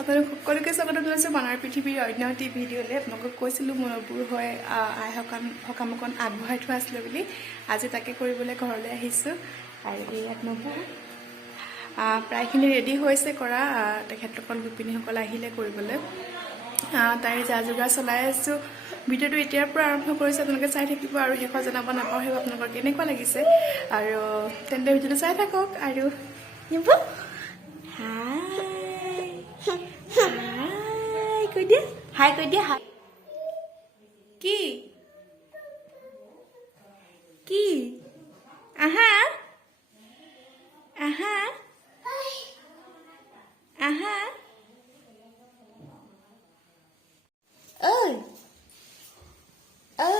আপোনালোক সকলোকে স্বাগত জনাইছোঁ মানাৰ পৃথিৱীৰ অন্য এটি ভিডিঅ'লৈ। আপোনালোকক কৈছিলোঁ মোৰ নবুৰ হৈ আই সকাম অকণ আগবঢ়াই থোৱা আছিলে বুলি। আজি তাকে কৰিবলৈ ঘৰলৈ আহিছোঁ। আৰু ইয়াত নবু প্ৰায়খিনি ৰেডি হৈছে কৰা। তেখেতসকল গোপিনীসকল আহিলে কৰিবলৈ তাইৰ যা যোগাৰ চলাই আছোঁ। ভিডিঅ'টো এতিয়াৰ পৰা আৰম্ভ কৰিছোঁ, আপোনালোকে চাই থাকিব আৰু শেষত জনাব নাপাহৰিব আপোনালোকৰ কেনেকুৱা লাগিছে। আৰু তেন্তে ভিডিঅ'টো চাই থাকক। আৰু নবু কৈ দিয়া হাই, কৈ দিয়া হাই। কি কি আহা আহা আহা ঐ ঐ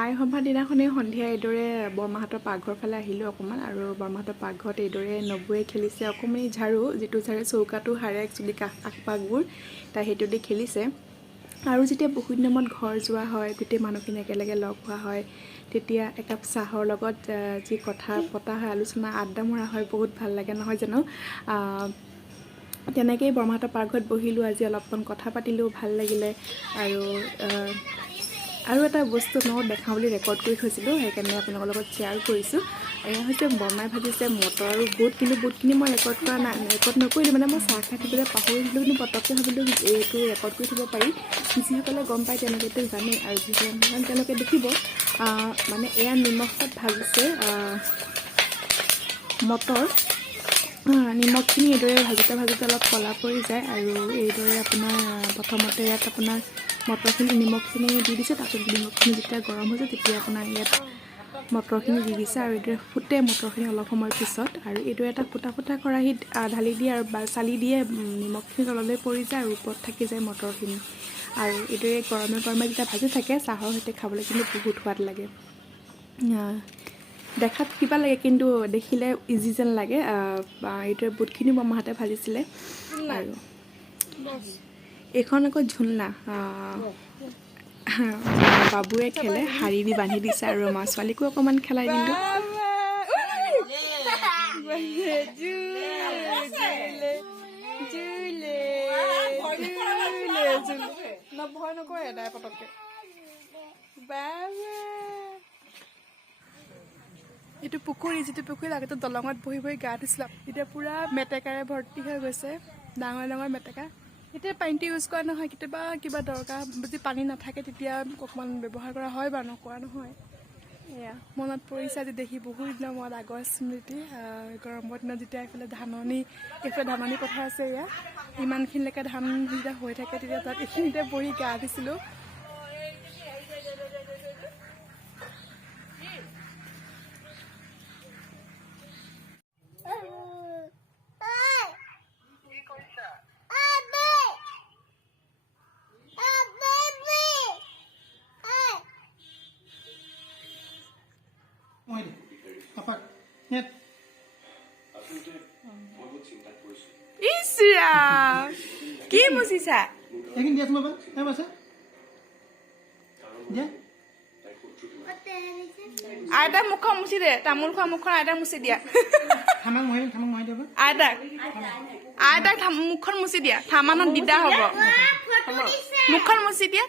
আই সভাৰ দিনাখনেই সন্ধিয়া এইদৰে বৰমাহঁতৰ পাকঘৰ ফালে আহিলোঁ অকণমান। আৰু বৰমাহঁতৰ পাকঘৰত এইদৰে নবুৱে খেলিছে অকণমানি ঝাৰু, যিটো ঝাৰু চৌকাটো সাৰে একচুৱেলি আশপাশবোৰ, তাই সেইটো দি খেলিছে। আৰু যেতিয়া বহুত দিনত ঘৰ যোৱা হয়, গোটেই মানুহখিনি একেলগে লগ হোৱা হয়, তেতিয়া একাপ চাহৰ লগত যি কথা পতা হয়, আলোচনা আড্ডা মৰা হয়, বহুত ভাল লাগে নহয় জানো। তেনেকেই বৰমাহঁতৰ পাকঘৰত বহিলোঁ, আজি অলপমান কথা পাতিলোঁ, ভাল লাগিলে। আৰু এটা বস্তু মই দেখাওঁ বুলি ৰেকৰ্ড কৰি থৈছিলোঁ, সেইকাৰণে আপোনালোকৰ লগত শ্বেয়াৰ কৰিছোঁ। এয়া হৈছে বৰমাই ভাজিছে মটৰ আৰু বুট, কিন্তু বুটখিনি মই ৰেকৰ্ড নকৰিলোঁ, মানে মই চাহ খাই থাকিবলৈ পাহৰিছিলোঁ। কিন্তু পটককৈ ভাবিলোঁ এইটো ৰেকৰ্ড কৰি থ'ব পাৰি, যিসকলে গম পায় তেওঁলোকেতো জানেই, আৰু যিসকলে তেওঁলোকে দেখিব। মানে এয়া নিমখত ভাজিছে মটৰ। নিমখখিনি এইদৰে ভাজোতে অলপ ক'লা পৰি যায়, আৰু এইদৰে আপোনাৰ প্ৰথমতে ইয়াত আপোনাৰ মটৰখিনি নিমখখিনি দি দিছে, তাৰপিছত নিমখখিনি যেতিয়া গৰম হৈছে তেতিয়া আপোনাৰ ইয়াত মটৰখিনি দি দিছে, আৰু এইদৰে ফুটে মটৰখিনি অলপ সময়ৰ পিছত। আৰু এইদৰে এটা ফুটা কেৰাহীত ঢালি দিয়ে আৰু চালি দিয়ে, নিমখখিনি তললৈ পৰি যায় আৰু ওপৰত থাকি যায় মটৰখিনি। আৰু এইদৰে গৰমে যেতিয়া ভাজি থাকে চাহৰ সৈতে খাবলৈ কিন্তু বহুত সোৱাদ লাগে। দেখাত কিবা লাগে কিন্তু দেখিলে ইজি যেন লাগে। এইদৰে বুটখিনি বৰমাহঁতে ভাজিছিলে। আৰু এইখন আকৌ ঝুলনা, বাবুৱে খেলে, শাৰী দি বান্ধি দিছে, আৰু আমাৰ ছোৱালীকো অকণমান খেলাই দিলোঁ। ভয় নকৰে তাই পটককৈ। এইটো পুখুৰী, যিটো পুখুৰীত আগতে দলঙত বহি গা ধুইছিলোঁ, এতিয়া পূৰা মেটেকাৰে ভৰ্তি হৈ গৈছে, ডাঙৰ মেটেকা। এতিয়া পানীটো ইউজ কৰা নহয়, কেতিয়াবা কিবা দৰকাৰ যদি পানী নাথাকে তেতিয়া অকণমান ব্যৱহাৰ কৰা হয় বাৰু, নকৰা নহয়। এয়া মনত পৰিছে আজি দেখি, বহুত দিনৰ মূৰত আগৰ স্মৃতি। গৰমৰ দিনত যেতিয়া এইফালে ধাননি পথাৰ আছে, এয়া ইমানখিনিলৈকে ধান যেতিয়া হৈ থাকে তেতিয়া তাত এইখিনিতে বহি গা ধুইছিলোঁ। ইছৰা কি মুচিছা? আইতাক মুখখন মুচি দে তামোল খোৱা মুখখন আইতাক মুচি দিয়া আইতাক মুখখন মুচি দিয়া থামানত দিগদাৰ হ'ব মুখখন মুচি দিয়া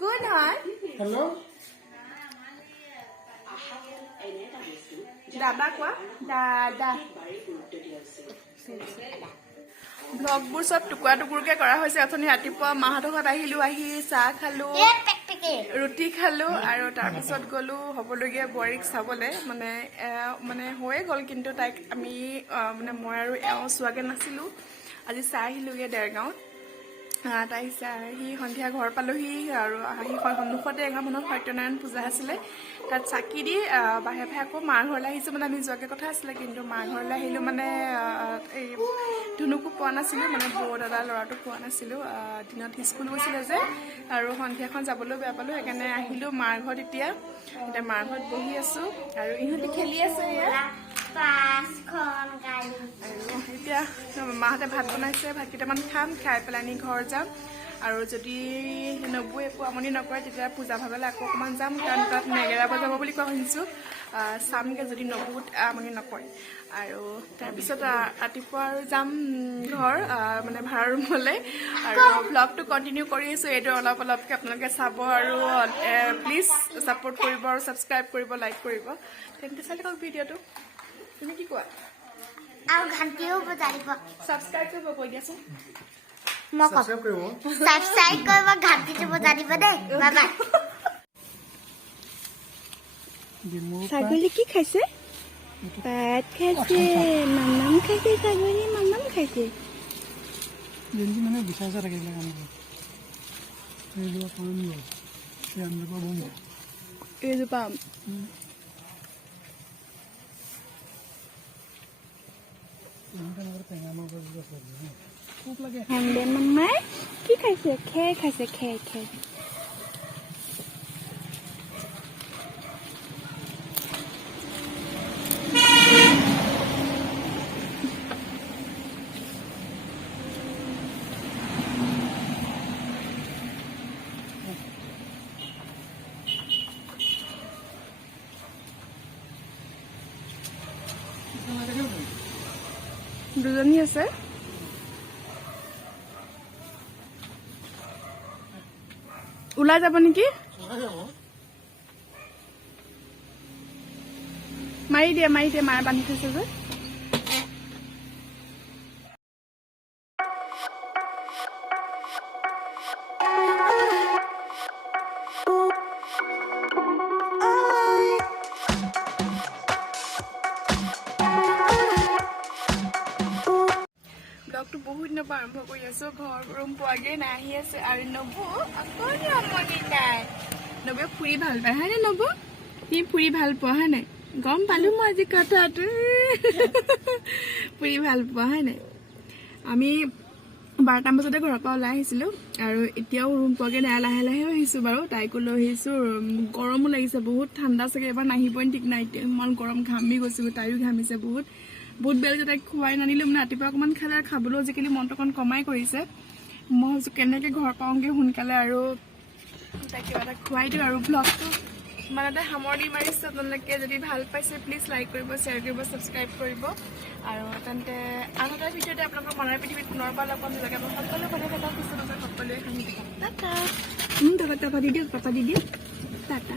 গুড হয় দাদা কোৱা দাদা ব্লগবোৰ চব টুকুৰা টুকুৰকে কৰা হৈছে অথনি ৰাতিপুৱা মাহঁতৰ ঘৰত আহিলো আহি চাহ খালো ৰুটি খালো আৰু তাৰপিছত গ'লো হ'বলগীয়া বোৱাৰীক চাবলৈ মানে হৈয়ে গ'ল কিন্তু তাইক আমি মানে মই আৰু এওঁ চোৱাগে নাছিলোঁ আজি চাই আহিলোগৈ দেৰগাঁৱত তাই সি সন্ধিয়া ঘৰ পালোহি আৰু আহি সন্মুখতে এঘাৰমানত সত্যনাৰায়ণ পূজা আছিলে তাত চাকি দি বাহিৰে বাহিৰে আকৌ মাৰ ঘৰলৈ আহিছোঁ মানে আমি যোৱাকৈ কথা আছিলে কিন্তু মাৰ ঘৰলৈ আহিলোঁ মানে এই ধুনুকো পোৱা নাছিলোঁ মানে বৌ দাদা ল'ৰাটো পোৱা নাছিলোঁ দিনত স্কুল গৈছিলে যে আৰু সন্ধিয়াখন যাবলৈ বেয়া পালোঁ সেইকাৰণে আহিলোঁ মাৰ ঘৰত এতিয়া মাৰ ঘৰত বহি আছোঁ আৰু ইহঁতে খেলি আছে আৰু এতিয়া মাহঁতে ভাত বনাইছে ভাত কেইটামান খাম খাই পেলাই নি ঘৰ যাম আৰু যদি নবৌৱে একো আমনি নকৰে তেতিয়া পূজা ভাগলৈ আকৌ অকণমান যাম কাৰণ তাত নেগেৰা বজাব বুলি কোৱা শুনিছোঁ চামগৈ যদি নবৌত আমনি নকৰে আৰু তাৰপিছত ৰাতিপুৱা আৰু যাম ঘৰ মানে ভাড়া ৰুমলৈ আৰু ব্লগটো কণ্টিনিউ কৰি আছোঁ এইটো অলপ অলপকৈ আপোনালোকে চাব আৰু প্লিজ ছাপোৰ্ট কৰিব আৰু ছাবস্ক্ৰাইব কৰিব লাইক কৰিব তেন্তে চাই থাকক ভিডিঅ'টো তুমি কি কোৱা আৰু ঘণ্টিও বজাৰিব ছাবস্ক্ৰাইব কৰিব কৈ দিয়াচোন ছাবস্ক্ৰাইব কৰিব ঘণ্টিটো বজাৰিব দেই বাই বাই ছাগলী কি খাইছে ভাত খাইছে মামাম খাইছে ছাগলী মামাম খাইছে মানে বিচাৰিছে থাকে এইজোপা মামাই কি খাইছে খেৰ খাইছে খেৰ খেৰ দুজনী আছে ওলাই যাব নেকি মাৰি দিয়ে মায়ে বান্ধি থৈছে যে ব্লগটো বহুত দিনৰ পৰা আৰম্ভ কৰি আছো ঘৰ ৰুম পোৱাগৈ নাই আহি আছে আৰু নবৌ আকৌ আমনি নাই নবৌৱে ফুৰি ভাল পায় হয়নে নবৌ তুমি ফুৰি ভাল পোৱা হয় নাই গম পালো মই আজি কথাটো ফুৰি ভাল পোৱা হয় নাই আমি 12টা বজাতে ঘৰৰ পৰা ওলাই আহিছিলোঁ আৰু এতিয়াও ৰুম পোৱাগৈ নাই লাহে লাহে আহিছোঁ বাৰু তাইকো লৈ আহিছোঁ গৰমো লাগিছে বহুত ঠাণ্ডা চাগে এবাৰ নাহিবই ঠিক নাই ইমান গৰম ঘামি গৈছোঁ তাইও ঘামিছে বহুত বেলকে তাইক খুৱাই নানিলোঁ মানে ৰাতিপুৱা অকণমান খালে খাবলৈও আজিকালি মনটো অকণ কমাই কৰিছে মই ভাবিছোঁ কেনেকৈ ঘৰ পাওঁগৈ সোনকালে আৰু তাইক কিবা এটা খুৱাই দিওঁ আৰু ব্লগটো ইমানতে সামৰণি মাৰিছোঁ আপোনালোকে যদি ভাল পাইছে প্লিজ লাইক কৰিব শ্বেয়াৰ কৰিব ছাবস্ক্ৰাইব কৰিব আৰু তেন্তে আন এটা ভিডিঅ'তে আপোনালোকৰ মনৰ পৃথিৱীত পুনৰবাৰ লগ পাম যেনেকৈ মই সকলো কথা কথা সুস্থ সকলোৱে সামৰি দিম টাটা টাটা দি দিয়ক টাটা